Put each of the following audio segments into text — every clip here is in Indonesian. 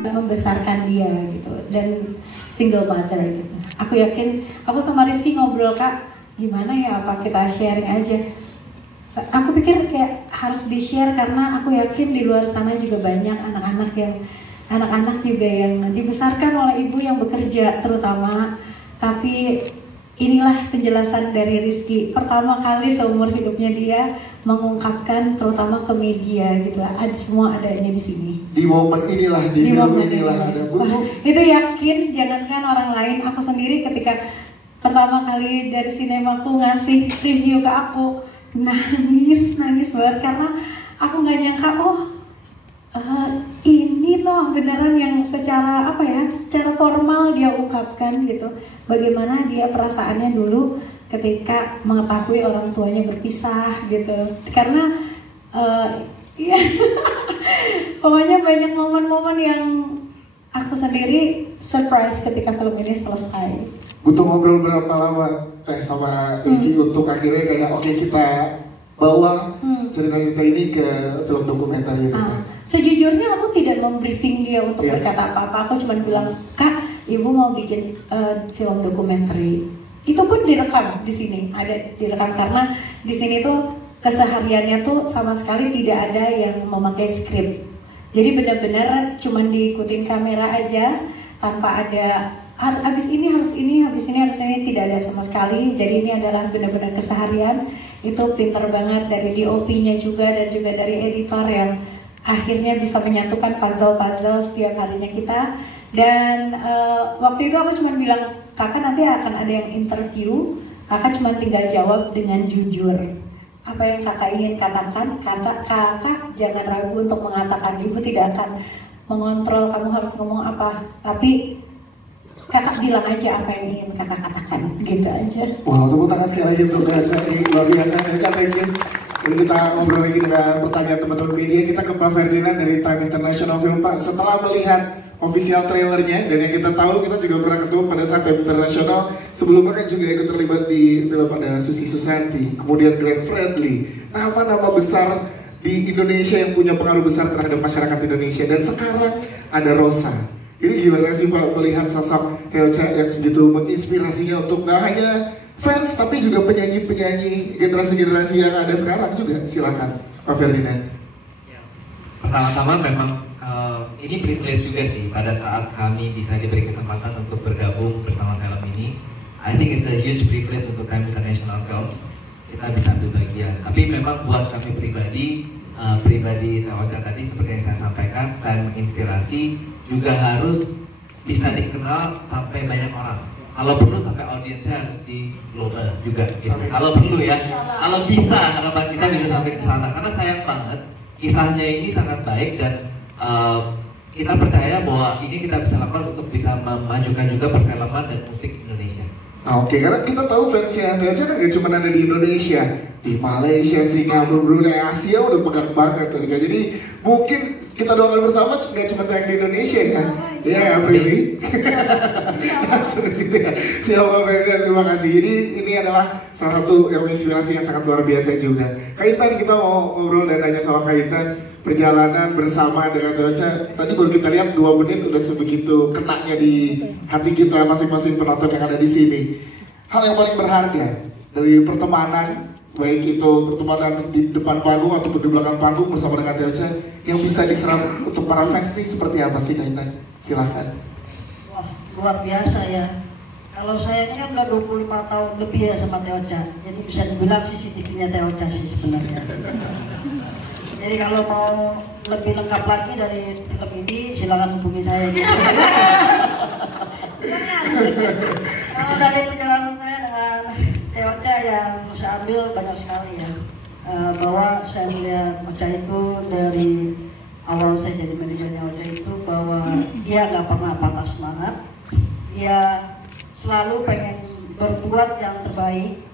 Membesarkan dia gitu, dan single mother gitu. Aku yakin, aku sama Rizky ngobrol, Kak, gimana ya, apa kita sharing aja. Aku pikir kayak harus di-share karena aku yakin di luar sana juga banyak anak-anak juga yang dibesarkan oleh ibu yang bekerja terutama. Tapi inilah penjelasan dari Rizky, pertama kali seumur hidupnya dia mengungkapkan terutama ke media gitu, ada semua adanya di sini. Di momen inilah, di film inilah ada butuh. Itu yakin, jangankan orang lain, aku sendiri ketika pertama kali dari sinemaku ngasih review ke aku, nangis banget karena aku nggak nyangka, ini loh beneran yang secara secara formal dia ungkapkan gitu, bagaimana dia perasaannya dulu ketika mengetahui orang tuanya berpisah gitu. Karena ya, pokoknya banyak momen-momen yang aku sendiri surprise ketika film ini selesai. Butuh ngobrol berapa lama sama Rizky untuk akhirnya kayak oke, kita bawa cerita-cerita ini ke film dokumenter gitu? Sejujurnya aku tidak membriefing dia untuk berkata apa-apa. Aku cuma bilang, Kak, ibu mau bikin film dokumenter. Itu pun direkam di sini, ada direkam karena di sini tuh kesehariannya tuh sama sekali tidak ada yang memakai skrip. Jadi benar-benar cuma diikutin kamera aja tanpa ada habis ini harus ini, habis ini harus ini, tidak ada sama sekali. Jadi ini adalah benar-benar keseharian. Itu pinter banget dari DOP-nya juga dan juga dari editor yang akhirnya bisa menyatukan puzzle-puzzle setiap harinya kita. Dan waktu itu aku cuma bilang, kakak nanti akan ada yang interview, kakak cuma tinggal jawab dengan jujur. Apa yang kakak ingin katakan, kakak jangan ragu untuk mengatakan. Ibu tidak akan mengontrol kamu harus ngomong apa, tapi kakak bilang aja apa yang ingin kakak katakan, gitu aja. Wow, tepuk tangan sekali lagi untuk Elca, ini luar biasa. Elca, thank you. Jadi kita ngobrol lagi dengan pertanyaan teman-teman media. Kita ke Pak Ferdinand dari Time International Film. Pak, setelah melihat official trailernya, dan yang kita tahu, kita juga pernah ketemu pada saat Time International. Sebelumnya kan juga ikut terlibat di film pada Susi Susanti, kemudian Glenn Fredly, nama-nama besar di Indonesia yang punya pengaruh besar terhadap masyarakat Indonesia. Dan sekarang ada Rosa. Ini gimana sih Pak melihat sosok Elca yang begitu menginspirasinya untuk gak hanya fans tapi juga penyanyi-penyanyi generasi-generasi yang ada sekarang juga? Silakan Pak Ferdinand. Ya, pertama-tama memang ini privilege juga sih pada saat kami bisa diberi kesempatan untuk bergabung bersama film ini. I think it's a huge privilege untuk Time International Films, kita bisa ambil bagian. Tapi memang buat kami pribadi Elca tadi seperti yang saya sampaikan, selain menginspirasi juga harus bisa dikenal sampai banyak orang. Kalau perlu sampai audiensnya harus di global juga gitu. Kalau perlu ya, kalau bisa harapan kita bisa sampai ke sana. Karena sayang banget kisahnya ini sangat baik dan kita percaya bahwa ini kita bisa lakukan untuk bisa memajukan juga perfilman dan musik Indonesia. Oke, karena kita tahu fansnya Elca kan gak cuma ada di Indonesia, di Malaysia, Singapura, Brunei, Asia udah pegang banget Elca. Jadi mungkin kita doakan bersama gak cuma yang di Indonesia ya. Ya, Aprili. Langsung ke situ ya. Siapa Ferdinand, terima kasih. Jadi ini adalah salah satu yang inspirasi yang sangat luar biasa juga. Kak Intan, kita mau ngobrol dan tanya sama Kak Intan perjalanan bersama dengan Elca. Tadi baru kita lihat 2 menit udah sebegitu kenanya di hati kita masing-masing penonton yang ada di sini. Hal yang paling berharga dari pertemanan, baik itu pertemanan di depan panggung ataupun di belakang panggung bersama dengan Elca, yang bisa diserap untuk para fans ini seperti apa sih Kak Intan? Silahkan. Wah, luar biasa ya. Kalau saya ini kan udah 25 tahun lebih ya sama Elca, jadi bisa dibilang CCTV-nya Elca sih sebenarnya. Jadi kalau mau lebih lengkap lagi dari film ini, silakan hubungi saya. Kalau dari perjalanan saya dengan Elca yang saya ambil banyak sekali ya. Bahwa saya melihat Elca itu dari awal saya jadi manajernya Elca itu bahwa dia nggak pernah patah semangat. Dia selalu pengen berbuat yang terbaik.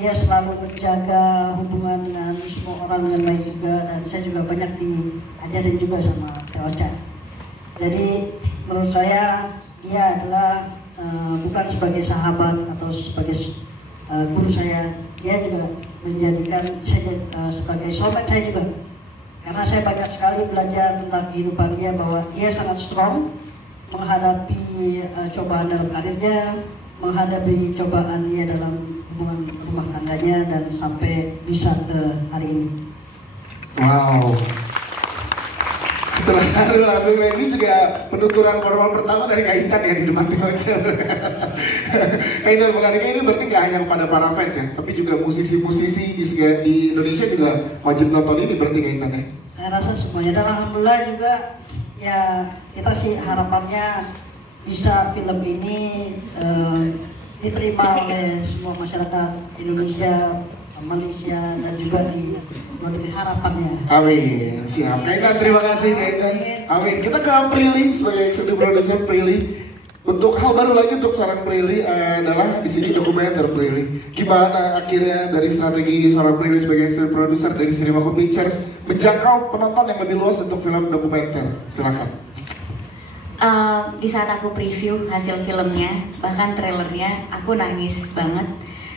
Dia selalu menjaga hubungan dengan semua orang dengan baik juga, dan saya juga banyak diajarin juga sama Elca. Jadi menurut saya dia adalah bukan sebagai sahabat atau sebagai guru saya, dia juga menjadikan saya sebagai sobat saya juga. saya banyak sekali belajar tentang kehidupan dia, bahwa dia sangat strong menghadapi cobaan dalam karirnya, menghadapi cobaan dia dalam hubungan rumah tangganya, dan sampai bisa ke hari ini. Wow. Setelah langsung ini juga penuturan formal pertama dari Kak Intan ya di depan Teocha. Kak Intan menariknya ini berarti nggak hanya kepada para fans ya, tapi juga musisi-musisi di Indonesia juga wajib nonton ini berarti Kak Intan ya? Saya rasa semuanya, dan alhamdulillah juga ya kita sih harapannya bisa film ini diterima oleh semua masyarakat Indonesia, Malaysia, dan juga di harapannya. Amin, siap. Kak Intan, terima kasih Kak Intan. Amin. Kita ke Prilly sebagai executive producer. Prilly, untuk hal baru lagi untuk seorang Prilly adalah di sini dokumenter Prilly. Gimana akhirnya dari strategi seorang Prilly sebagai executive producer dari Cinemacom Pictures menjangkau penonton yang lebih luas untuk film dokumenter? Silakan. Di saat aku preview hasil filmnya, bahkan trailernya, aku nangis banget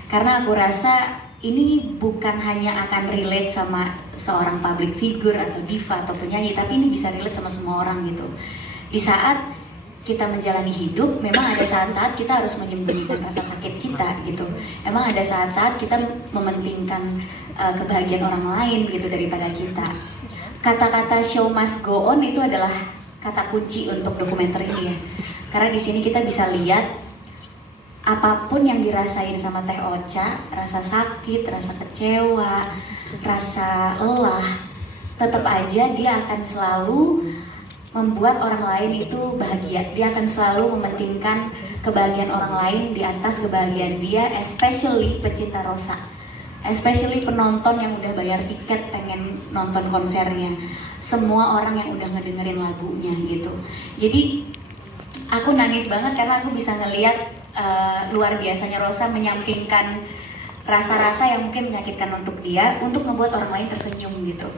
karena aku rasa ini bukan hanya akan relate sama seorang public figure atau diva atau penyanyi, tapi ini bisa relate sama semua orang gitu. Di saat kita menjalani hidup, memang ada saat-saat kita harus menyembunyikan rasa sakit kita gitu. Emang ada saat-saat kita mementingkan kebahagiaan orang lain gitu daripada kita. Kata-kata show must go on itu adalah kata kunci untuk dokumenter ini ya. Karena di sini kita bisa lihat apapun yang dirasain sama Teh Ocha, rasa sakit, rasa kecewa, rasa lelah, tetap aja dia akan selalu membuat orang lain itu bahagia. Dia akan selalu mementingkan kebahagiaan orang lain di atas kebahagiaan dia, especially pecinta Rosa, especially penonton yang udah bayar tiket pengen nonton konsernya, semua orang yang udah ngedengerin lagunya gitu. Jadi aku nangis banget karena aku bisa ngeliat luar biasanya Rosa menyampingkan rasa-rasa yang mungkin menyakitkan untuk dia untuk membuat orang lain tersenyum gitu.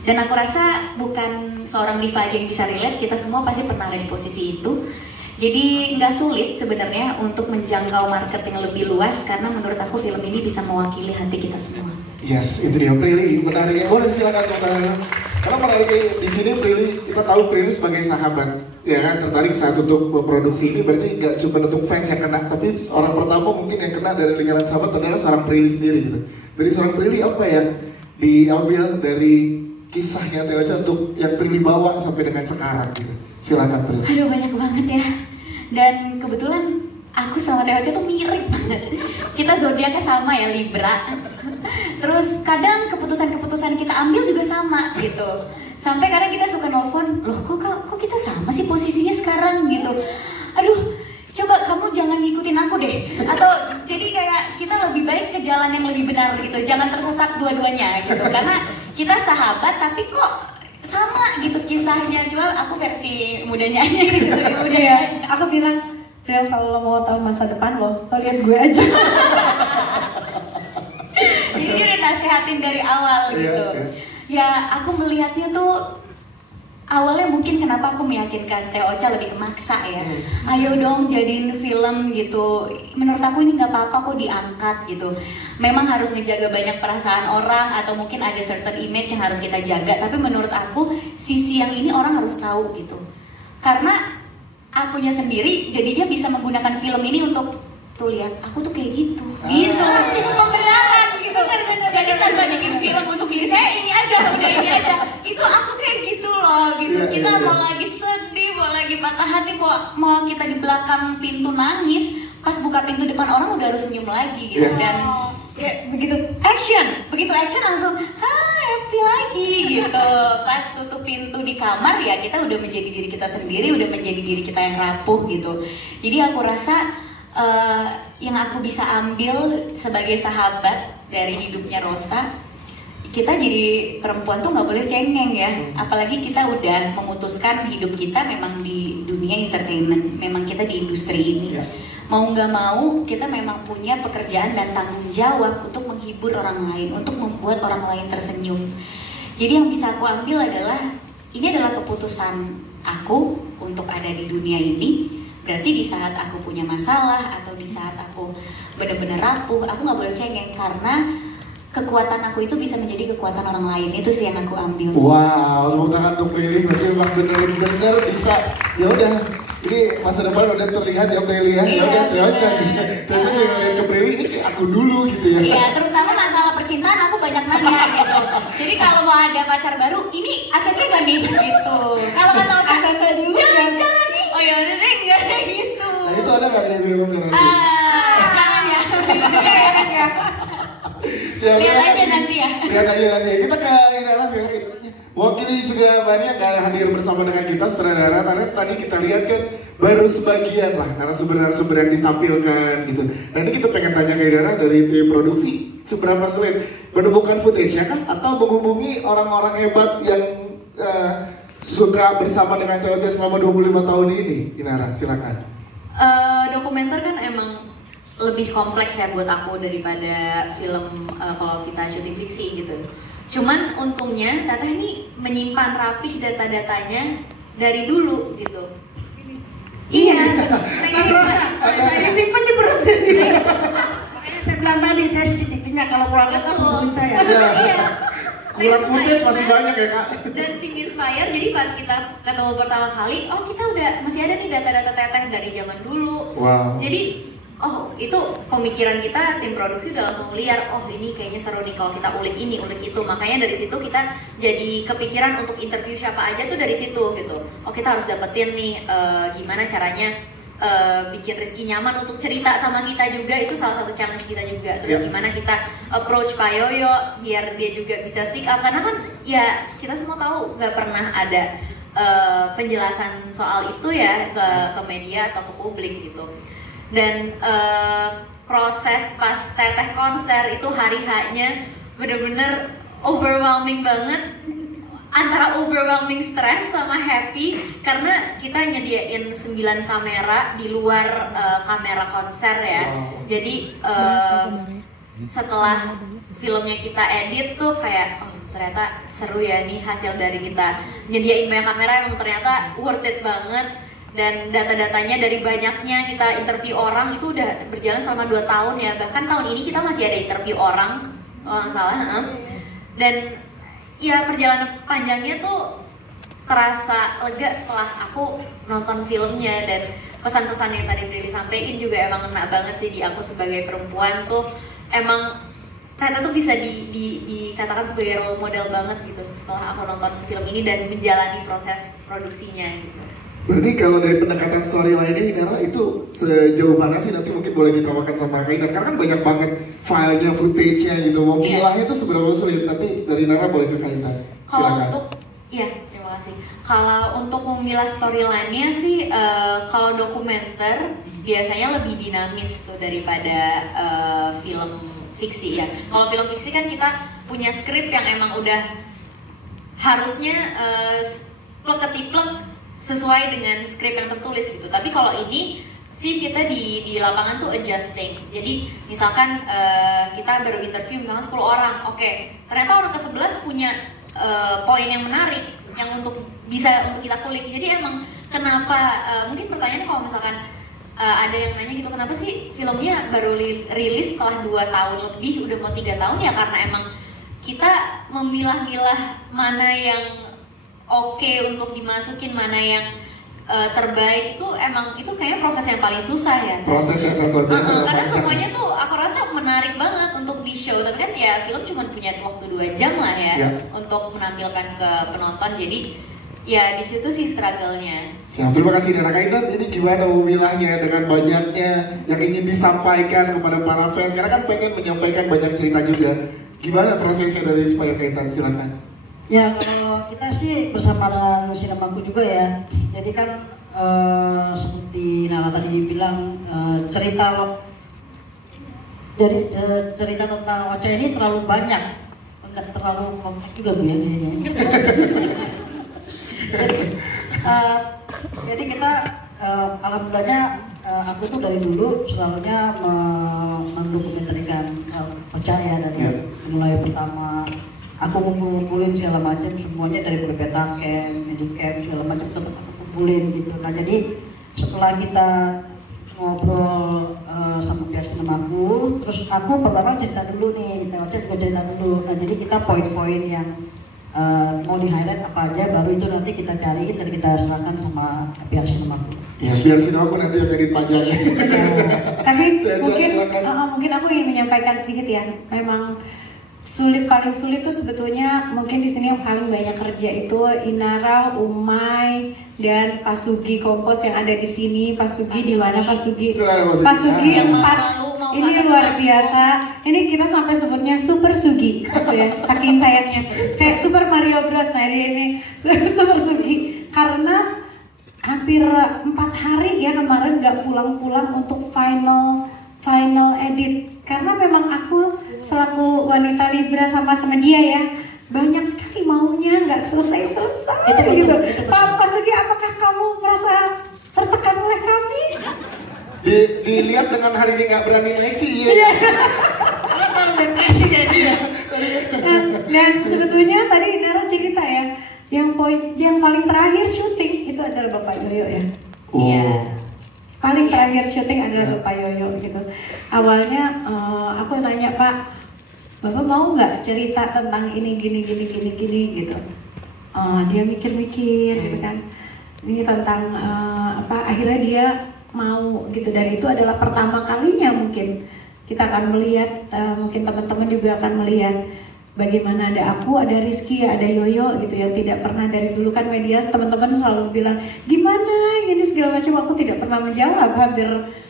Dan aku rasa bukan seorang diva aja yang bisa relate, kita semua pasti pernah ada di posisi itu. Jadi nggak sulit sebenarnya untuk menjangkau market yang lebih luas, karena menurut aku film ini bisa mewakili hati kita semua. Yes, itu dia Prilly. Menariknya, boleh silakan Bang. Karena menariknya di sini Prilly, kita tahu Prilly sebagai sahabat, ya kan, tertarik saat untuk produksi ini berarti nggak cuma untuk fans yang kena, tapi orang pertama mungkin yang kena dari lingkaran sahabat adalah seorang Prilly sendiri gitu. Dari seorang Prilly apa yang diambil dari kisahnya Teh Ocha untuk yang Prilly bawa sampai dengan sekarang gitu? Silakan Prilly. Aduh, banyak banget ya. Dan kebetulan aku sama Teh Ocha tuh mirip banget. Kita zodiaknya sama ya, Libra. Terus kadang keputusan-keputusan kita ambil juga sama gitu. Sampai kadang kita suka nelfon, loh kok kita sama sih posisinya sekarang gitu. Aduh, coba kamu jangan ngikutin aku deh. Atau jadi kayak kita lebih baik ke jalan yang lebih benar gitu. Jangan tersesat dua-duanya gitu. Karena kita sahabat tapi kok sama gitu kisahnya. Cuma aku versi mudanya aja gitu. Iya, aku bilang, Fril, kalau lo mau tahu masa depan lo lihat gue aja. Jadi dia udah nasihatin dari awal gitu. Ya aku melihatnya tuh awalnya mungkin kenapa aku meyakinkan Teh Ocha lebih kemaksa ya. Ayo dong jadiin film gitu. Menurut aku ini nggak apa-apa kok diangkat gitu. Memang harus ngejaga banyak perasaan orang atau mungkin ada certain image yang harus kita jaga. Tapi menurut aku sisi yang ini orang harus tahu gitu. Karena akunya sendiri jadinya bisa menggunakan film ini untuk tuh lihat aku tuh kayak gitu, gitu, pembenaran gitu. Jadi tanpa bikin film untuk diri saya ini aja, udah ini aja. Itu aku kayak gitu loh, gitu. Kita mau lagi sedih, mau lagi patah hati, mau kita di belakang pintu nangis, pas buka pintu depan orang udah harus senyum lagi gitu. Dan begitu action langsung happy lagi gitu. Pas tutup pintu di kamar ya kita udah menjadi diri kita sendiri, udah menjadi diri kita yang rapuh gitu. Jadi aku rasa yang aku bisa ambil sebagai sahabat dari hidupnya Rosa, kita jadi perempuan tuh nggak boleh cengeng ya. Apalagi kita udah memutuskan hidup kita memang di dunia entertainment, memang kita di industri ini. Mau nggak mau kita memang punya pekerjaan dan tanggung jawab untuk menghibur orang lain, untuk membuat orang lain tersenyum. Jadi yang bisa aku ambil adalah ini adalah keputusan aku untuk ada di dunia ini. Berarti di saat aku punya masalah atau di saat aku benar-benar rapuh, aku nggak boleh cengeng karena kekuatan aku itu bisa menjadi kekuatan orang lain. Itu sih yang aku ambil. Wow, tepuk tangan untuk Prilly, berarti memang benar-benar bisa. Ya udah, ini masa depan udah terlihat ya Prilly ya. Ya udah, Teoca gitu. Teoca juga lihat ke Prilly, ini aku dulu gitu ya. Iya, terutama masalah percintaan aku banyak nanya gitu. Jadi kalau mau ada pacar baru, ini ACC gak nih gitu. Kalau kata ACC dulu, jangan nih. Oh ya udah deh, enggak kayak gitu. Nah itu ada nggak di filmnya nanti? Jangan ya. Lihat aja nanti ya. Lihat aja nanti. Kita ke Inara sekarang gitu. Wakili juga banyak yang hadir bersama dengan kita saudara. Tadi kita lihat kan baru sebagian lah narasumber-narasumber yang ditampilkan gitu. Nah ini kita pengen tanya ke Inara dari tim produksi, seberapa sulit menemukan footage-nya kah? Atau menghubungi orang-orang hebat yang suka bersama dengan Teoca selama 25 tahun ini? Inara, silakan. Dokumenter kan emang lebih kompleks ya buat aku daripada film kalau kita syuting fiksi gitu. Cuman untungnya Teteh ini menyimpan rapih data-datanya dari dulu gitu. Iya. Saya simpan di perut. Makanya saya bilang tadi, saya CCTV-nya kalau kurang tetap hubungin saya. Iya. Kurang footage masih banyak ya kak. Dan tim Inspire, jadi pas kita ketemu pertama kali, oh kita udah masih ada nih data-data Teteh dari zaman dulu. Wow. Jadi oh itu pemikiran kita, tim produksi udah langsung liar, oh ini kayaknya seru nih kalau kita ulik ini, ulik itu. Makanya dari situ kita jadi kepikiran untuk interview siapa aja tuh dari situ gitu. Oh kita harus dapetin nih gimana caranya bikin Rizky nyaman untuk cerita sama kita juga, itu salah satu challenge kita juga. Terus gimana kita approach Pak Yoyo biar dia juga bisa speak up, karena kan ya kita semua tahu nggak pernah ada penjelasan soal itu ya ke media atau ke publik gitu. Dan proses pas Teteh konser itu hari H-nya bener-bener overwhelming banget, antara overwhelming stress sama happy karena kita nyediain 9 kamera di luar kamera konser ya. Jadi setelah filmnya kita edit tuh kayak oh ternyata seru ya nih hasil dari kita nyediain banyak kamera, emang ternyata worth it banget. Dan data-datanya dari banyaknya kita interview orang itu udah berjalan selama 2 tahun ya. Bahkan tahun ini kita masih ada interview orang kalau nggak salah. Dan ya perjalanan panjangnya tuh terasa lega setelah aku nonton filmnya. Dan pesan-pesan yang tadi Prilly sampaikan juga emang ngena banget sih di aku sebagai perempuan tuh. Emang ternyata tuh bisa dikatakan sebagai role model banget gitu setelah aku nonton film ini dan menjalani proses produksinya gitu. Berarti kalau dari pendekatan storyline-nya Inara itu sejauh mana sih, nanti mungkin boleh ditambahkan sama Kak Inar, karena kan banyak banget filenya, footage-nya gitu, mau pilahnya itu seberapa sulit, nanti dari Inara boleh ke Kak Inar. Kalau untuk, iya terima kasih. Kalau untuk memilah storyline-nya sih, kalau dokumenter biasanya lebih dinamis tuh daripada film fiksi ya. Kalau film fiksi kan kita punya skrip yang emang udah harusnya plek-ketiplek sesuai dengan skrip yang tertulis gitu. Tapi kalau ini sih kita di lapangan tuh adjusting. Jadi misalkan kita baru interview misalnya 10 orang, oke, ternyata orang ke-11 punya poin yang menarik yang untuk kita kulik. Jadi emang kenapa mungkin pertanyaan kalau misalkan ada yang nanya gitu, kenapa sih filmnya baru rilis setelah 2 tahun lebih, udah mau 3 tahun ya, karena emang kita memilah-milah mana yang oke untuk dimasukin, mana yang terbaik, itu emang itu kayaknya proses yang paling susah ya. Proses yang sangat biasa. Karena semuanya tuh aku rasa menarik banget untuk di show, tapi kan ya film cuma punya waktu 2 jam lah ya untuk menampilkan ke penonton. Jadi ya di situ sih struggle-nya. Siap, terima kasih Inara. Kak Inar, ini gimana memilahnya dengan banyaknya yang ingin disampaikan kepada para fans? Karena kan pengen menyampaikan banyak cerita juga. Gimana prosesnya dari Inspire Kak Inar? Silakan. Ya kalau kita sih bersama dengan Sinemaku juga ya. Jadi kan seperti Nara tadi bilang cerita tentang Ocha ini terlalu banyak, enggak terlalu kompleks juga Bu ya ini. Jadi kita alhamdulillahnya aku tuh dari dulu selalunya mendokumentarikan Ocha ya, dari mulai pertama aku ngumpulin segala macam, semuanya dari berbeda camp, medicamp segala macam tetap aku kumpulin gitu. Nah jadi setelah kita ngobrol sama pihak film aku, terus aku pertama cerita dulu nih, Teocha juga cerita dulu. Nah, jadi kita poin-poin yang mau di highlight apa aja, baru itu nanti kita cariin dan kita serahkan sama pihak sinemaku. Ya, biar sinemaku nanti yang edit panjangnya. Tapi Teocha, mungkin silakan. mungkin aku ingin menyampaikan sedikit ya. Memang paling sulit tuh sebetulnya mungkin di sini yang paling banyak kerja itu Inara, Umay, dan Pak Sugi Kompos yang ada di sini. Pak Sugi di mana Pak Sugi? Pak Sugi Yang empat. mau Ini pakai luar sepatu. biasa. Ini kita sampai sebutnya Super Sugi, gitu ya. Saking sayangnya. Kayak Super Mario Bros. Nah ini Super Sugi. Karena hampir 4 hari ya kemarin nggak pulang-pulang untuk final edit. Karena memang aku selaku wanita Libra sama dia ya, banyak sekali maunya nggak selesai gitu. Pak Sugi, apakah kamu merasa tertekan oleh kami? Dilihat dengan hari ini nggak berani naik sih, iya. Depresi jadi ya. Dan sebetulnya tadi Inara cerita ya, yang paling terakhir syuting itu adalah Bapak Yoyo ya. Oh. Paling terakhir syuting adalah Bapak Yoyo gitu. Awalnya aku nanya, Pak, Bapak mau nggak cerita tentang ini gini gitu. Dia mikir-mikir gitu kan. Ini tentang akhirnya dia mau gitu, dan itu adalah pertama kalinya mungkin kita akan melihat, mungkin teman-teman juga akan melihat bagaimana ada aku, ada Rizky, ada Yoyo gitu yang tidak pernah dari dulu kan media teman-teman selalu bilang gimana ini segala macam, aku tidak pernah menjawab hampir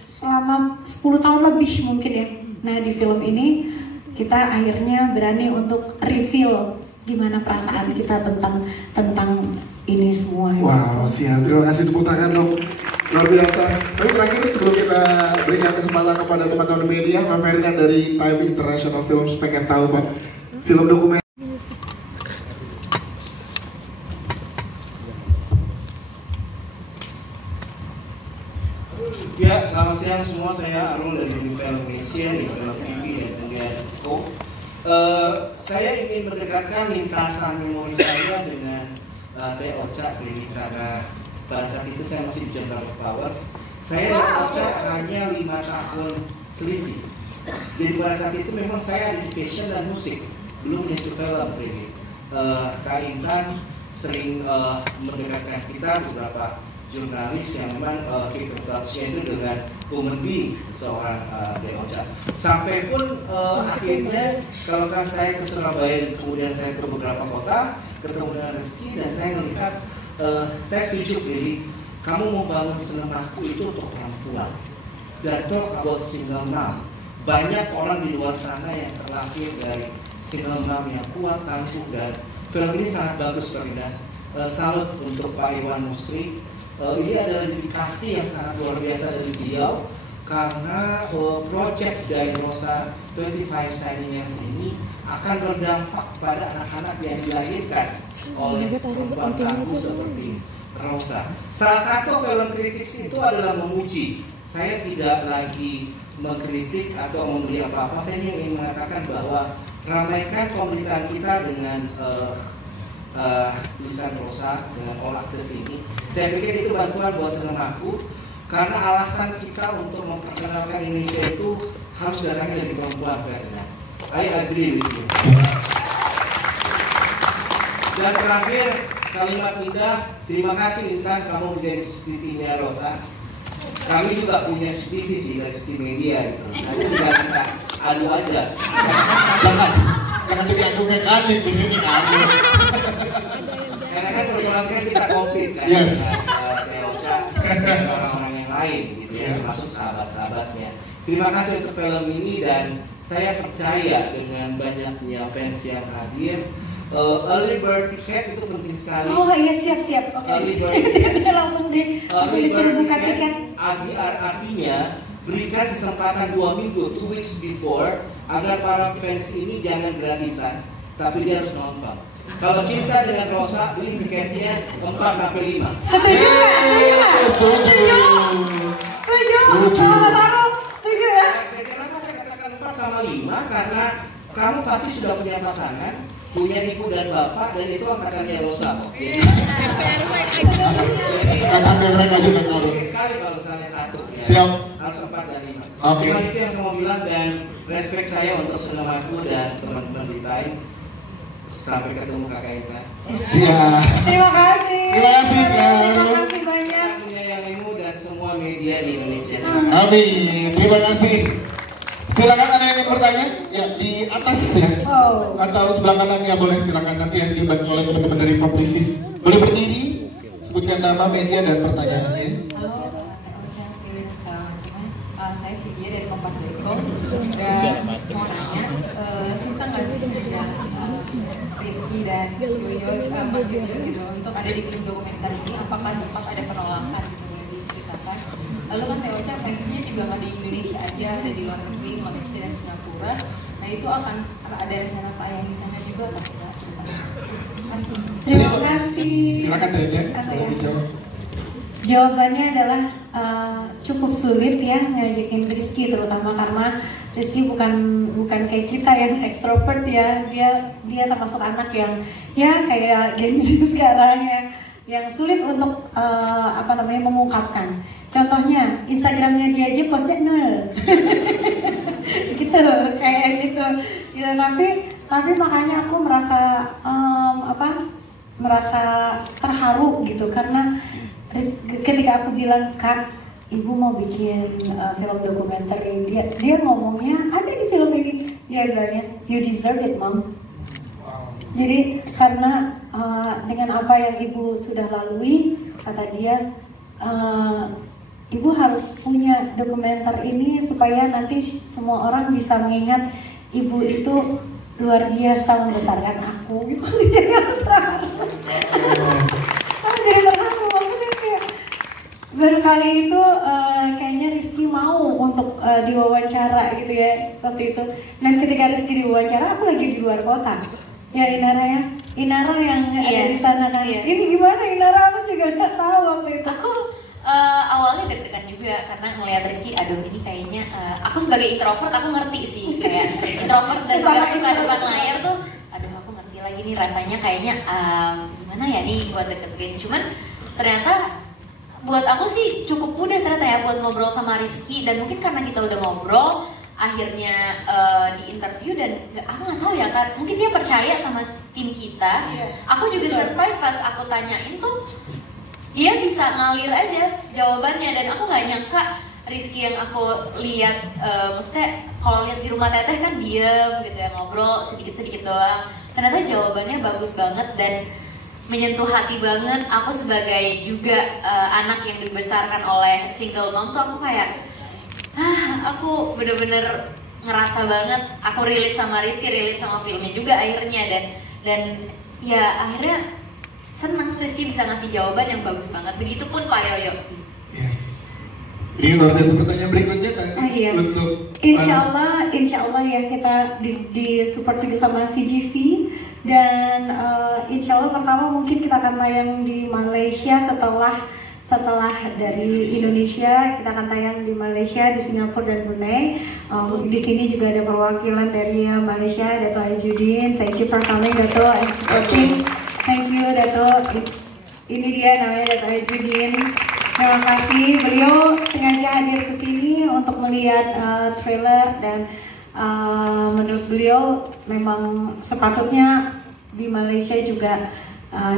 selama 10 tahun lebih mungkin ya. Nah di film ini kita akhirnya berani untuk reveal gimana perasaan kita tentang ini semua. Wow, siap. Terima kasih, tepuk tangan dong. Luar biasa. Tapi terakhir sebelum kita berikan kesempatan kepada teman-teman media, Pak Ferdinand dari Time International Films pengen tahu Pak, film dokumenter. Ya, selamat siang semua. Saya Arul dari Film Asia, di Film TV dan Tenggara Co. Saya ingin mendekatkan lintasan memori saya dengan Teocha ini karena pada saat itu saya masih di General Powers. Saya dan Teocha hanya 5 tahun selisih. Jadi pada saat itu memang saya ada di fashion dan musik, belum menyentuh film ini. Kak Intan sering mendekatkan kita, beberapa jurnalis yang memang kita itu dengan Umendi seorang Teocha. Sampai pun akhirnya kalau kan saya ke Surabaya, kemudian saya ke beberapa kota, ketemu dengan Rizky, dan saya melihat saya setuju Billy, kamu mau bangun sinemaku itu untuk perempuan dan talk about single mom. Banyak orang di luar sana yang terlahir dari single mom yang kuat, tangguh, dan film ini sangat bagus Ferdinand. Salut untuk Pak Iwan Musri. Ini adalah dedikasi yang sangat luar biasa dari beliau karena project dari Rosa 25 Shining Years ini akan berdampak pada anak-anak yang dilahirkan oleh perempuan tangguh seperti Rosa. Salah satu film kritik itu adalah memuji. Saya tidak lagi mengkritik atau memberi apa-apa. Saya ingin mengatakan bahwa ramaikan pemberitaan kita dengan tulisan Rosa dengan all access ini. Saya pikir itu bantuan buat sinemaku karena alasan kita untuk memperkenalkan Indonesia itu harus datangnya dari perempuan Ferdinand. I agree with you. Dan terakhir kalimat indah, terima kasih Intan kamu menjadi CCTV-nya Rosa. Kami juga punya CCTV sih dari CCTV media gitu. Nanti tinggal kita adu aja. Jangan jadi adu mekanik di sini kan. Karena kan persoalan kan kita komplit kan. Yes. Teocha dan orang-orang yang lain gitu ya, termasuk sahabat-sahabatnya. Terima kasih untuk film ini dan saya percaya dengan banyaknya fans yang hadir. Early bird ticket itu penting sekali. Oh iya, siap. Oke. Early bird ticket. Kita langsung disuruh buka tiket. Artinya berikan kesempatan 2 minggu, 2 weeks before, agar para fans ini jangan gratisan, tapi dia harus nonton. Kalau cinta dengan Rosa, beli tiketnya 4-5. Setuju nggak? Setuju. Kalau Baru setuju ya? Kenapa saya katakan 4-5? Karena kamu pasti sudah punya pasangan, punya ibu dan bapak, dan itu angkatannya Rosa. Kata mereka juga kalau. sekali kalau misalnya satu. Ya. Siap. Harus 4 dan 5. Oke. Cuma itu yang saya mau bilang dan respect saya untuk Senemaku dan teman-teman di Time. Sampai ketemu Kakak Ita. Siap. Terima kasih. Terima kasih, Kak. Terima kasih banyak. Menyayangimu dan semua media di Indonesia. Amin. Terima kasih. Silakan ada yang ingin bertanya? Ya di atas ya. Oh. Atau sebelah kanan ya boleh silakan nanti yang dibantu oleh teman-teman dari Publicis. Boleh berdiri, sebutkan nama, media dan pertanyaannya. Halo, saya Sidia dari Kompas.com dan mau nanya, susah nggak sih ya Rizky dan Mas Yoyo gitu untuk ada di film dokumenter ini? Apakah sempat ada penolakan gitu yang diceritakan? Lalu kan Teocha fansnya juga nggak di Indonesia aja, ada di luar negeri, Malaysia dan Singapura. Nah itu akan ada rencana tayang di sana juga atau tidak? Terima kasih. Silakan Teocha, boleh dijawab. Jawabannya adalah cukup sulit ya ngajakin Rizky, terutama karena Rizky bukan kayak kita yang ekstrovert ya. Dia termasuk anak yang ya kayak Gen Z sekarang yang sulit untuk mengungkapkan. Contohnya Instagramnya dia aja postnya 0 gitu kayak gitu ya, tapi makanya aku merasa terharu gitu karena ketika aku bilang, Kak, Ibu mau bikin film dokumenter, dia ngomongnya ada di film ini, dia bilangnya you deserve it, Mom. Jadi karena dengan apa yang Ibu sudah lalui, kata dia, Ibu harus punya dokumenter ini supaya nanti semua orang bisa mengingat Ibu itu luar biasa membesarkan aku. Jadi aku terharu. Jadi terharu, maksudnya kayak baru kali itu kayaknya Rizky mau untuk diwawancara gitu ya waktu itu. Dan ketika Rizky diwawancara, aku lagi di luar kota. Ya Inara yang ada di sana kan. Iya. Ini gimana Inara? Aku juga nggak tahu waktu itu. Aku awalnya deg-degan juga karena ngelihat Rizky, aduh ini kayaknya aku sebagai introvert aku ngerti sih kayak introvert dan gak suka depan layar tuh, aduh aku ngerti lagi nih rasanya kayaknya gimana ya nih buat deketin. Cuman ternyata buat aku sih cukup mudah ternyata ya buat ngobrol sama Rizky, dan mungkin karena kita udah ngobrol akhirnya di interview dan aku nggak tahu ya kan, mungkin dia percaya sama tim kita. Aku juga surprise pas aku tanyain tuh dia bisa ngalir aja jawabannya, dan aku nggak nyangka Rizky yang aku lihat, maksudnya kalau lihat di rumah Teteh kan diem gitu ya, ngobrol sedikit-sedikit doang, ternyata jawabannya bagus banget dan menyentuh hati banget. Aku sebagai juga anak yang dibesarkan oleh single mom tuh aku kayak aku bener-bener ngerasa banget aku relate sama Rizky, relate sama filmnya juga akhirnya, dan ya akhirnya seneng Rizky bisa ngasih jawaban yang bagus banget. Begitupun Pak Yoyo sih. Yes. Ini luar biasa. Pertanyaan berikutnya tadi Iya. untuk Insya Allah ya kita di support juga sama CGV, dan Insya Allah pertama mungkin kita akan tayang di Malaysia setelah dari Indonesia. Kita akan tayang di Malaysia, di Singapura dan Brunei. Di sini juga ada perwakilan dari Malaysia, Dato' Aizudin. Thank you for coming, Dato' and supporting. Thank you, Dato'. Ini dia namanya Dato' Aizudin. Terima kasih, beliau sengaja hadir ke sini untuk melihat trailer, dan menurut beliau memang sepatutnya di Malaysia juga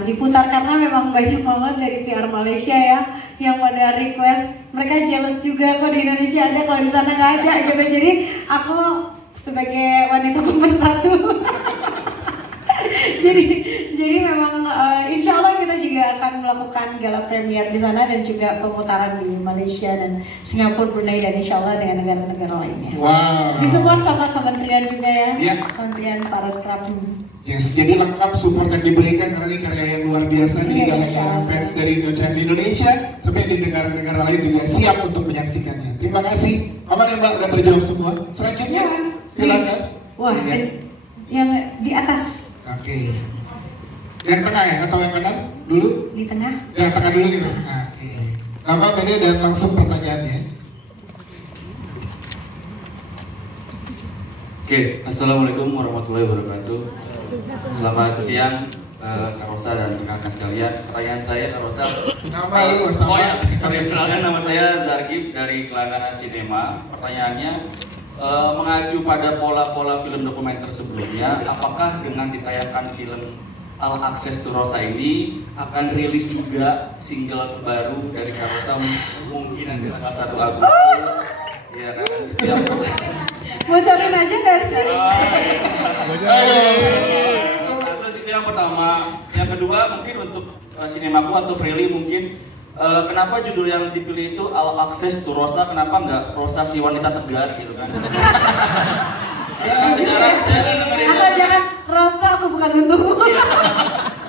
diputar karena memang banyak banget dari PR Malaysia ya yang pada request. Mereka jealous juga kok di Indonesia ada, kalau di sana nggak ada gitu. Jadi aku sebagai wanita pemersatu jadi memang insya Allah kita juga akan melakukan gala premier di sana dan juga pemutaran di Malaysia dan Singapura, Brunei, dan insya Allah dengan negara-negara lainnya. wow. Disupport sama kementerian juga ya, Iya. Kementerian Pariwisata. Yes, jadi lengkap support yang diberikan karena ini karya yang luar biasa. Jadi Iya, gak insya hanya Allah. fans dari Teocha di Indonesia, tapi di negara-negara lain juga siap untuk menyaksikannya. Terima kasih. Aman ya Mbak, udah terjawab semua. Selanjutnya, silakan. Wah, Iya. yang di atas, Oke. Yang tengah ya atau yang kanan dulu? di tengah. Yang tengah dulu nih Mas. Nah, oke. Nama, media dan langsung pertanyaannya. Oke, assalamualaikum warahmatullahi wabarakatuh. Selamat siang Kak Rosa dan kakak sekalian. Pertanyaan saya Kak Rosa. Nama lu Mas. Oh ya, sorry, perkenalkan nama saya Zargif dari Kelana Cinema. Pertanyaannya, mengacu pada pola-pola film dokumenter sebelumnya, apakah dengan ditayangkan film All Access to Rosa ini akan rilis juga single terbaru dari Kak Rosa mungkin nanti tanggal 1 Agustus? Iya kan? Ya. Bocorin aja nggak sih? Terus itu yang pertama. Yang kedua mungkin untuk Sinemaku atau Prilly mungkin kenapa judul yang dipilih itu All Access to Rosa, kenapa nggak Rosa si wanita tegar gitu kan? Sejarah saya kan dengerin. Atau jangan Rosa aku bukan untukmu.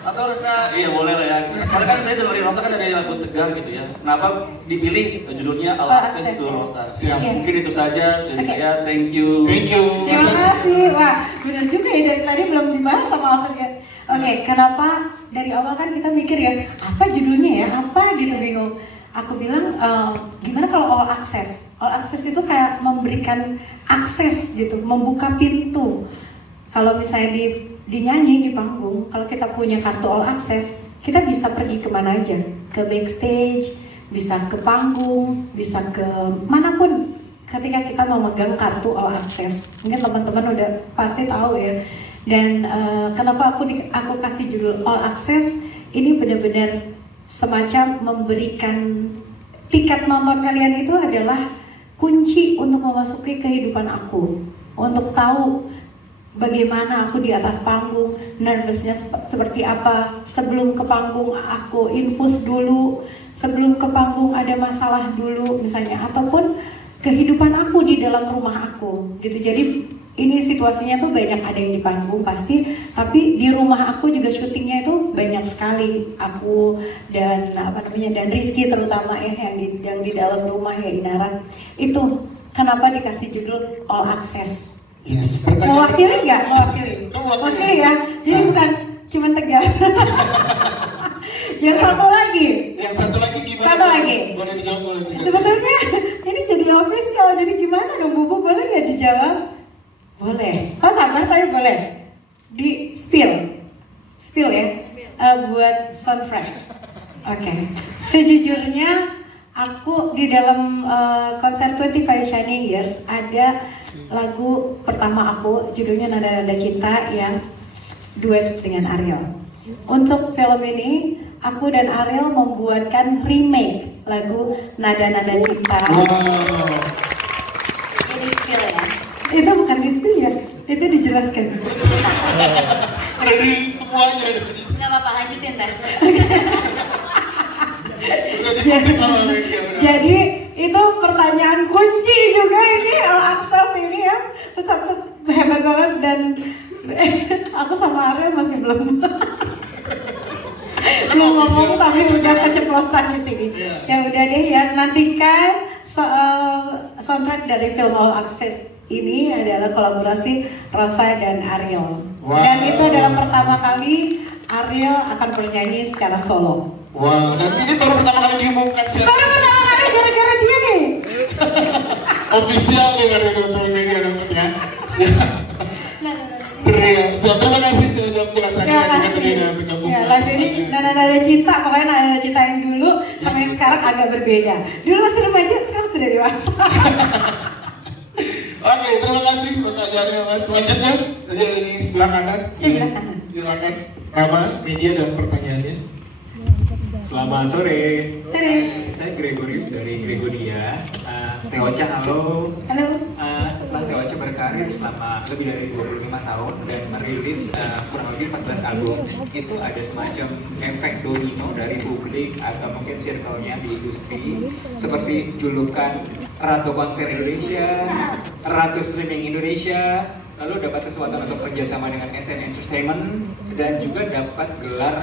Atau Rosa, iya boleh lah ya. Karena kan saya dengerin Rosa kan dari lagu tegar gitu ya. Kenapa dipilih judulnya All Access to Rosa? Siap. Mungkin itu saja dari saya. Thank you. Thank you. Terima kasih. Wah, benar juga ya, dari tadi belum dibahas sama apa ya. Oke, kenapa dari awal kan kita mikir ya, apa judulnya ya, apa gitu bingung. Aku bilang, gimana kalau all access? All access itu kayak memberikan akses gitu, membuka pintu. Kalau misalnya dinyanyi di panggung, kalau kita punya kartu all access, kita bisa pergi kemana aja, ke backstage, bisa ke panggung, bisa ke manapun. Ketika kita memegang kartu all access, mungkin teman-teman udah pasti tahu ya. Dan kenapa aku kasih judul all access? Ini benar-benar semacam memberikan tiket nonton kalian itu adalah kunci untuk memasuki kehidupan aku, untuk tahu bagaimana aku di atas panggung, nervousnya seperti apa, sebelum ke panggung aku infus dulu, sebelum ke panggung ada masalah dulu misalnya, ataupun kehidupan aku di dalam rumah aku gitu. Jadi ini situasinya tuh banyak, ada yang di panggung pasti, tapi di rumah aku juga syutingnya itu banyak sekali. Aku dan dan Rizky terutama ya yang di dalam rumah ya, Inara. Itu kenapa dikasih judul All Access. Yes. Mewakili nggak? Mewakili ya. Jadi bukan cuma tegar. Yang satu lagi. Yang satu lagi gimana? Satu lagi. Boleh dijawab, boleh dijawab. Sebetulnya ini jadi official, jadi gimana dong Bu? Boleh nggak dijawab? Boleh. Kau sabar tapi boleh. Di spill ya. Buat soundtrack. Oke. Sejujurnya aku di dalam konser 25 Shining Years ada lagu pertama aku, judulnya Nada-Nada Cinta, yang duet dengan Ariel. Untuk film ini aku dan Ariel membuatkan remake lagu Nada-Nada Cinta. Wow. Jadi skill ya. Itu bukan di spill ya, itu dijelaskan. Jadi semuanya. Nggak apa-apa, lanjutin dah. Jadi itu pertanyaan kunci juga ini, All Access ini ya. Terus aku hebat banget dan aku sama Ariel masih belum ngomong tapi udah keceplosan di sini. Ya udah deh ya, nantikan soundtrack dari film All Access ini adalah kolaborasi Rosa dan Ariel. Wow. Dan itu adalah pertama kali Ariel akan bernyanyi secara solo. Wow, dan ini baru pertama kali diumumkan secara Baru pertama kali gara-gara dia nih. official nih dari teman-teman media dapat ya. Siap, terima kasih sudah menjelaskannya dan juga bergabung. Ya, lagu ini Nada-Nada Cinta, pokoknya Nada-Nada Cinta yang dulu sama yang sekarang agak berbeda. Dulu masih remaja, sekarang sudah dewasa. Oke, terima kasih pertanyaannya Mas. Selanjutnya, tadi di sebelah kanan. Sebelah kanan. Silakan nama, media dan pertanyaannya. Selamat sore. Sore. Saya Gregorius dari Gregoria. Teocha, halo. Halo. Setelah Teocha berkarir selama lebih dari 25 tahun dan merilis kurang lebih 14 album, itu ada semacam efek domino dari publik atau mungkin circle-nya di industri, seperti julukan Ratu Konser Indonesia, Ratu Streaming Indonesia, lalu dapat kesempatan untuk kerjasama dengan SN Entertainment, dan juga dapat gelar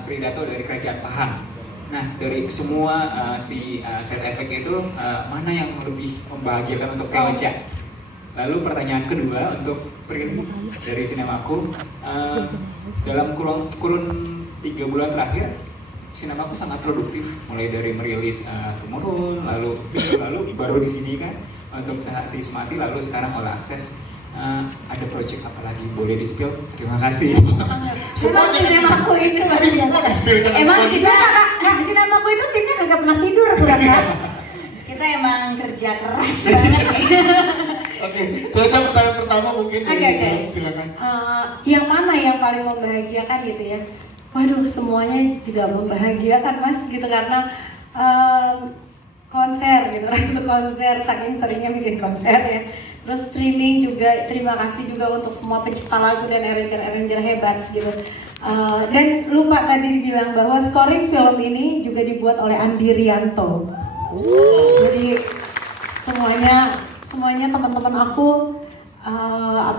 Sri Dato dari Kerajaan Pahang. Nah, dari semua set efek itu, mana yang lebih membahagiakan untuk Teocha? Lalu pertanyaan kedua untuk Prilly dari Sinemaku, dalam kurun 3 bulan terakhir, Sinemaku sangat produktif, mulai dari merilis Tumurun, lalu baru di sini kan untuk Sehati Semati, lalu sekarang All Access. Ada project apa lagi? Boleh di-spill? Terima kasih. Emang sinemaku ini luar biasa. Emang kita sinemaku itu timnya kagak pernah tidur bukan ya? Kita emang kerja keras banget ya. Oke, Teoca pertanyaan pertama mungkin Oke. Silakan. Yang mana yang paling membahagiakan gitu ya? Waduh, semuanya juga membahagiakan Mas gitu karena konser gitu kan, konser saking seringnya bikin konser ya. Terus streaming juga, terima kasih juga untuk semua pencipta lagu dan arranger hebat gitu. Dan lupa tadi bilang bahwa scoring film ini juga dibuat oleh Andi Rianto. Jadi semuanya teman-teman aku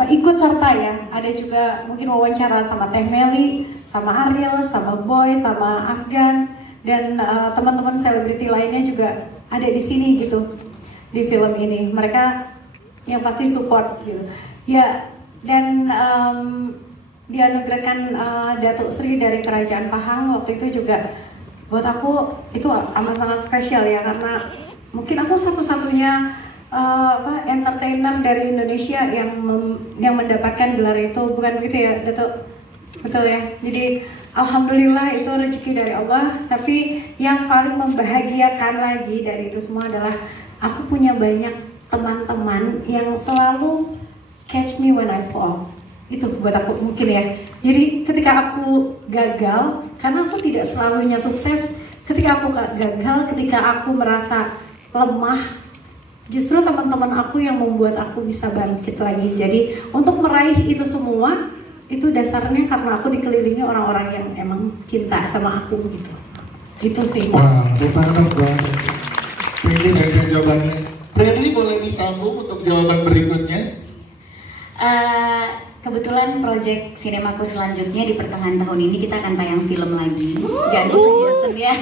ikut serta ya. Ada juga mungkin wawancara sama Teh Meli, sama Ariel, sama Boy, sama Afgan dan teman-teman selebriti lainnya juga ada di sini gitu di film ini. Mereka yang pasti support gitu. Ya, dan dianugerahkan Datuk Sri dari Kerajaan Pahang waktu itu juga buat aku itu amat sangat spesial ya karena mungkin aku satu-satunya entertainer dari Indonesia yang mendapatkan gelar itu, bukan begitu ya Datuk? Betul ya. Jadi alhamdulillah itu rezeki dari Allah. Tapi yang paling membahagiakan lagi dari itu semua adalah aku punya banyak teman-teman yang selalu catch me when I fall. Itu buat aku mungkin ya. Jadi ketika aku gagal, karena aku tidak selalunya sukses, ketika aku gagal, ketika aku merasa lemah, justru teman-teman aku yang membuat aku bisa bangkit lagi. Jadi untuk meraih itu semua, itu dasarnya karena aku dikelilingi orang-orang yang emang cinta sama aku gitu. Itu sih. Wah, mantap banget. Pengen ada jawabannya. Freddy boleh disambung untuk jawaban berikutnya? Kebetulan proyek sinemaku selanjutnya di pertengahan tahun ini kita akan tayang film lagi. Jangan bosan-bosan ya.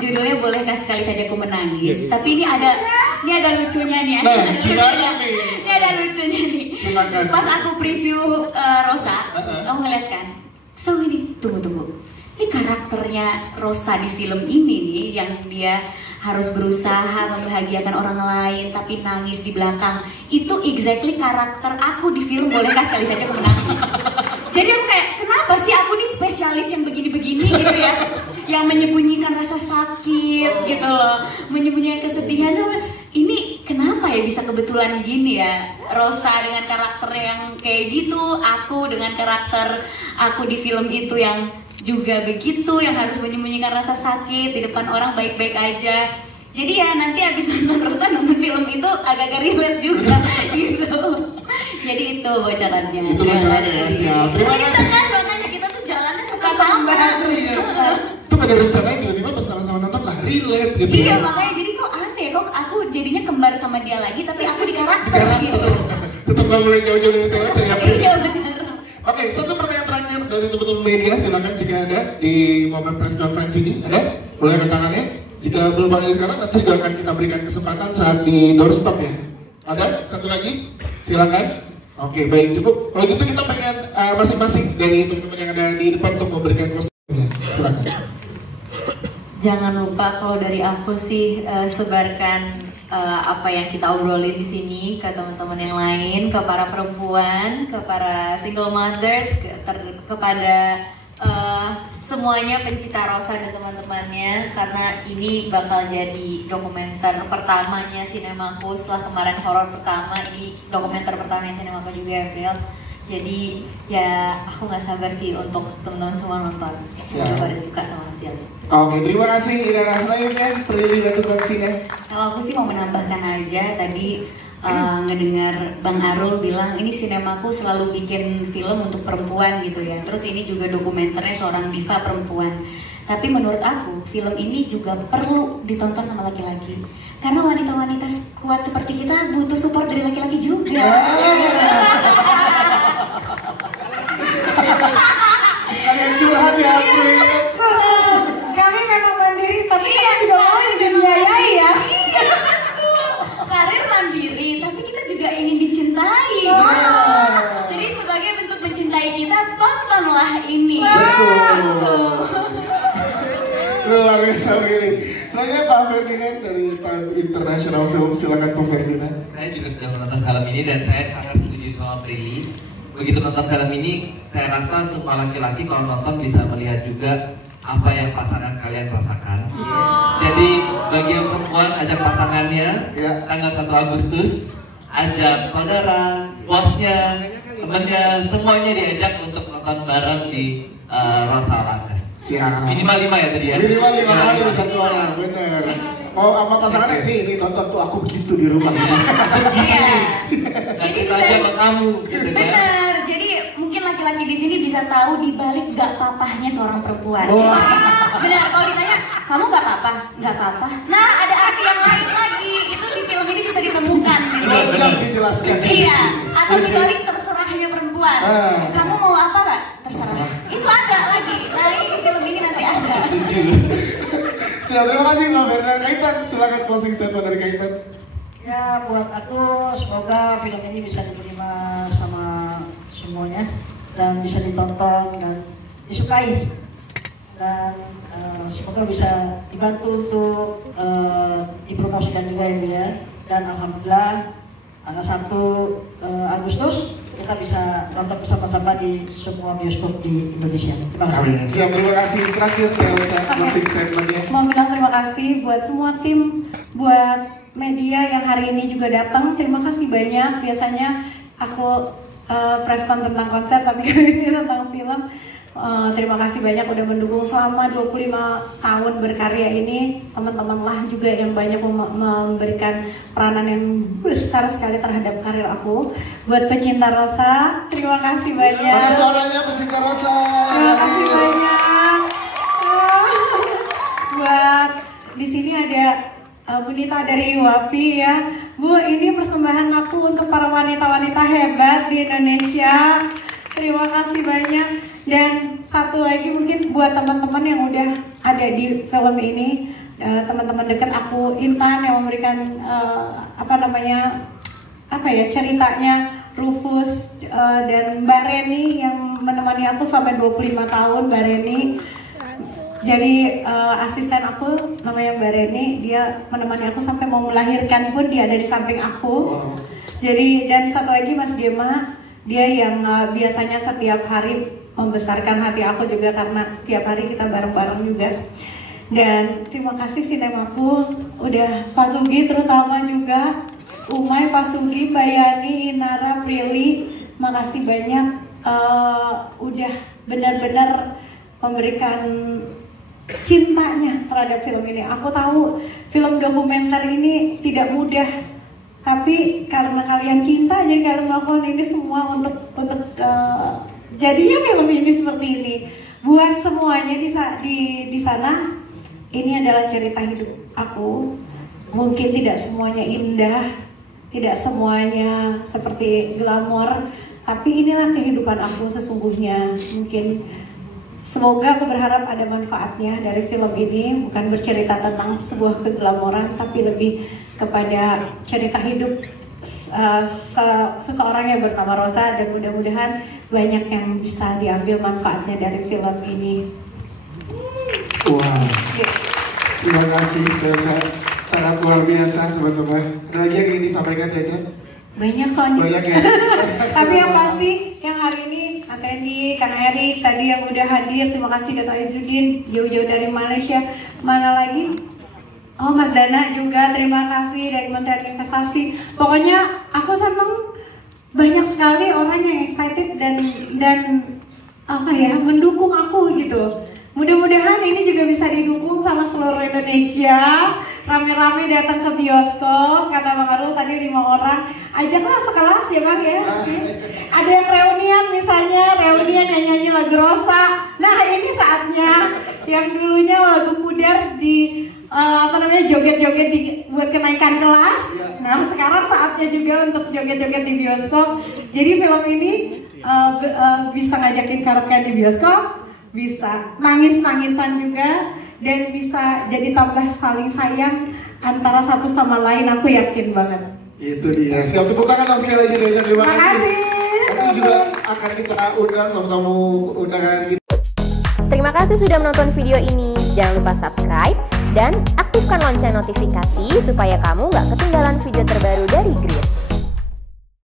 Judulnya boleh sekali saja aku menangis. Tapi ini ada lucunya nih. Nah, gimana nih? Ini ada lucunya nih. Silakan. Pas aku preview Rosa, kamu ngeliat kan? So ini tunggu. Ini karakternya Rosa di film ini nih yang dia harus berusaha membahagiakan orang lain tapi nangis di belakang. Itu exactly karakter aku di film Bolehkah Sekali Saja Aku Menangis. Jadi aku kayak, kenapa sih aku nih spesialis yang begini-begini gitu ya, yang menyembunyikan rasa sakit gitu loh, menyembunyikan kesedihan. So, ini kenapa ya bisa kebetulan gini ya, Rosa dengan karakter yang kayak gitu, aku dengan karakter aku di film itu yang juga begitu, yang harus menyembunyikan rasa sakit di depan orang baik-baik aja. Jadi ya nanti abis nonton Rosa, nonton film itu agak-agak relate juga gitu. Jadi itu bocorannya. Itu bocorannya ya, siap. Terima kasih. Kan makanya kita tuh jalannya suka sama. Itu gak ada rencana tiba-tiba pas sama-sama nonton lah relate gitu. Iya makanya jadi kok aneh, kok aku jadinya kembar sama dia lagi tapi aku di karakter gitu. Tetap gak boleh jauh-jauh dari Teoca ya. Iya benar. Oke, satu pertanyaan terakhir dari teman-teman media, silakan jika ada di momen press conference ini, ada? Boleh angkat tangannya? Jika belum ada sekarang, nanti juga akan kita berikan kesempatan saat di doorstop ya. Ada? Satu lagi? Silakan. Oke, baik, cukup. Kalau gitu kita pengen masing-masing dari teman-teman yang ada di depan untuk memberikan closing-nya. Silakan. Jangan lupa kalau dari aku sih sebarkan apa yang kita obrolin di sini ke teman-teman yang lain, ke para perempuan, ke para single mother, kepada semuanya pencinta Rosa dan teman-temannya, karena ini bakal jadi dokumenter pertamanya sinemaku setelah kemarin horor pertama. Ini dokumenter pertamanya sinemaku juga, April. Jadi ya aku nggak sabar sih untuk teman-teman semua nonton. Semoga pada suka sama hasilnya. Oke, terima kasih. Dan selanjutnya Prilly Datuk Kansina. Kalau aku sih mau menambahkan aja tadi ngedengar Bang Arul bilang ini sinemaku selalu bikin film untuk perempuan gitu ya. Terus ini juga dokumenternya seorang diva perempuan. Tapi menurut aku film ini juga perlu ditonton sama laki-laki. Karena wanita-wanita kuat seperti kita butuh support dari laki-laki juga. Kalian curhat ya, April. Kami memang mandiri, tapi kita juga mau dibiayai ya. Iya, betul. Karir mandiri, tapi kita juga ingin dicintai. Jadi sebagai bentuk mencintai kita, tontonlah ini. Betul. Luar biasa ini. Saya Pak Ferdinand dari Time International Film. Silakan Pak Ferdinand. Saya juga sudah menonton film ini dan saya sangat setuju sama Prilly. begitu nonton film ini, saya rasa semua laki-laki kalau nonton bisa melihat juga apa yang pasangan kalian rasakan. Jadi bagi yang perempuan, ajak pasangannya tanggal 1 Agustus, ajak saudara, bosnya, temennya, semuanya diajak untuk nonton bareng di Rosa All Access. Siap. Minimal 5 ya tadi ya? Minimal 5 kali satu orang, bener. Mau sama pasangannya, nih tonton tuh aku begitu di rumah. Iya. Dan kita aja sama kamu gitu kan. Bener, jadi mungkin laki-laki di sini bisa tahu di balik gak papahnya seorang perempuan. Bener, kalau ditanya, kamu gak apa-apa? Gak apa-apa. Nah, ada arti yang lain lagi. Itu di film ini bisa ditemukan gitu. Jangan dijelaskan. Iya, atau di balik terserahnya perempuan. Kamu mau apa gak? Terserah. Itu ada lagi. Nah, ini di film ini nanti ada. Siap, terima kasih Mbak Berna. Kaitan, silakan closing statement dari Kaitan. Ya, buat aku semoga film ini bisa diterima sama semuanya dan bisa ditonton dan disukai, dan semoga bisa dibantu untuk dipromosikan juga ya. Dan alhamdulillah tanggal 1 Agustus kita bisa nonton bersama-sama di semua bioskop di Indonesia. Terima kasih. Amin. Siap, terima kasih. Terakhir closing statementnya. Mau bilang terima kasih buat semua tim, buat media yang hari ini juga datang. Terima kasih banyak. Biasanya aku press con tentang konser, tapi kali ini tentang film. Terima kasih banyak udah mendukung selama 25 tahun berkarya ini. Teman-teman lah juga yang banyak memberikan peranan yang besar sekali terhadap karir aku. Buat pecinta Rosa, terima kasih banyak. Mana suaranya pecinta Rosa? Terima kasih banyak. Buat di sini ada Bu Nita dari UAPI ya. Bu, ini persembahan aku untuk para wanita-wanita hebat di Indonesia. Terima kasih banyak. Dan satu lagi mungkin buat teman-teman yang udah ada di film ini, teman-teman dekat aku, Intan yang memberikan ceritanya, Rufus dan Mbak Reni yang menemani aku selama 25 tahun, Mbak Reni. Jadi asisten aku namanya Mbak Reni, dia menemani aku sampai mau melahirkan pun dia ada di samping aku. Jadi dan satu lagi Mas Gema, dia yang biasanya setiap hari membesarkan hati aku juga karena setiap hari kita bareng-bareng juga. Dan terima kasih Sinemaku, udah Pak Sugi terutama juga, Umay, Pak Sugi, Bayani, Inara, Prilly, makasih banyak udah benar-benar memberikan cintanya terhadap film ini. Aku tahu film dokumenter ini tidak mudah, tapi karena kalian cinta jadi kalian melakukan ini semua untuk jadinya film ini seperti ini. Buat semuanya di sana, ini adalah cerita hidup aku. Mungkin tidak semuanya indah, tidak semuanya seperti glamor, tapi inilah kehidupan aku sesungguhnya. Mungkin semoga aku berharap ada manfaatnya dari film ini, bukan bercerita tentang sebuah keglamoran, tapi lebih kepada cerita hidup seseorang yang bernama Rosa, dan mudah-mudahan banyak yang bisa diambil manfaatnya dari film ini. Wah, terima kasih Teca, sangat luar biasa teman-teman. Ada lagi yang ingin disampaikan Teca? Banyak soalnya. Banyak ya. Tapi yang pasti yang hari ini Mas Endi, Kang Erik tadi yang udah hadir, terima kasih Dato' Izzuddin jauh-jauh dari Malaysia. Mana lagi? Oh, Mas Dana juga, terima kasih dari Kementerian Investasi. Pokoknya aku senang banyak sekali orang yang excited dan mendukung aku gitu. Mudah-mudahan ini juga bisa didukung sama seluruh Indonesia. Rame-rame datang ke bioskop, kata Bang Arul tadi 5 orang. Ajaklah sekelas ya Bang ya. Ada yang reunian misalnya, reunian nyanyi lagu Rosa. Nah ini saatnya. Yang dulunya lagu Pudar di joget-joget buat kenaikan kelas. Nah sekarang saatnya juga untuk joget-joget di bioskop. Jadi film ini bisa ngajakin karaoke di bioskop, bisa nangis-nangisan juga, dan bisa jadi tambah saling sayang antara satu sama lain. Aku yakin banget. Itu dia. Siap, tepuk tangan dong sekali lagi Deja. Terima kasih. Nanti juga akan kita undang tamu-tamu undangan kita. Terima kasih sudah menonton video ini. Jangan lupa subscribe dan aktifkan lonceng notifikasi supaya kamu nggak ketinggalan video terbaru dari Grid.